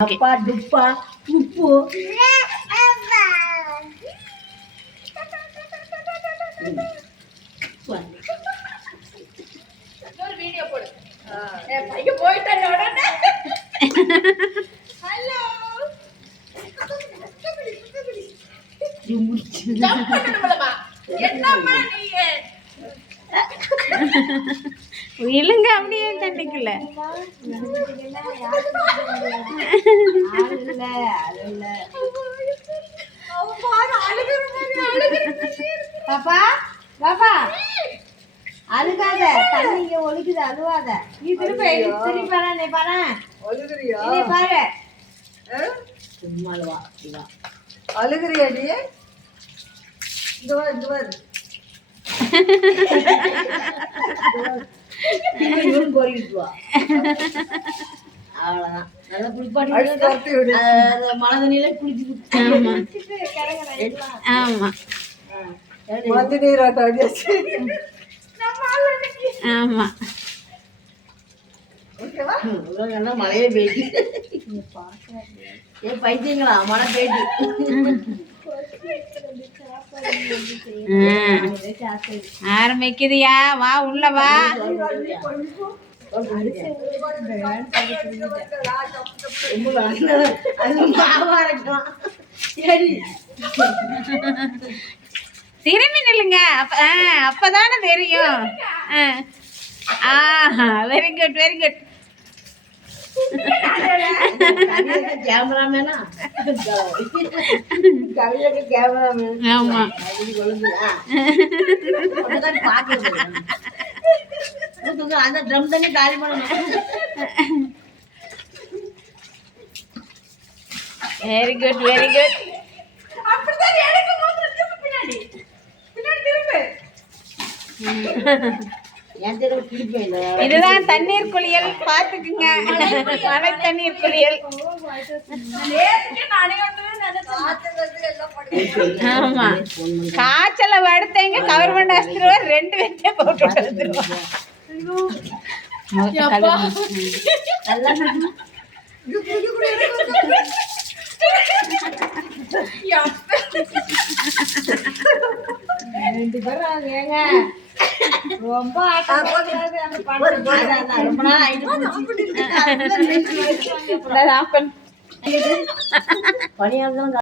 அப்பா டுப்பா உப்பு ஒரு இழுங்க அப்படியே தண்ணிக்குள்ள. பாப்பா பாப்பா. அழுகாத தண்ணி இங்க ஒலிக்குது அழுவாத. நீ திருப்பி திருப்பி பாரு நீ பாரு. அழுகிறியா? நீ பாரு? சும்மா அழுவா அழுகிறியா நீ? இந்த போயிட்டு வா. அவ்வளவுதான். நல்லா குளிப்பாட்டி மழை தண்ணியில குளிச்சு ஆமா. ஆமா. மழையே பெய்யுது. ஏன் பைத்தியங்களா? மழை ஆ. ஆரம்பிக்குதுயா வா உள்ள வா. திரும்பி நில்லுங்க. அப்ப ஆ, அப்பதானே தெரியும். ஆ. ஆஹா very good very good கேமராமேனா கவிதைக்கு கேமராமேன் ஆமா அப்படி கொழுந்துடா பார்க்க அந்த ட்ரம் தண்ணி காலி பண்ணணும் வெரி குட் வெரி குட் அப்படிதான் எனக்கு மூத்திரம் திரும்ப பின்னாடி பின்னாடி திரும்ப இதுதான் தண்ணீர் குளியல். பாத்துக்குங்க மழை தண்ணீர் குளியல். ஆமா. காய்ச்சல வடுத்தேங்க கவர்மெண்ட் ஆஸ்திரவர் ரெண்டு பேர்த்தே போட்டு ரெண்டு பேரும் ஏங்க. ரொம்ப ஆட்டம்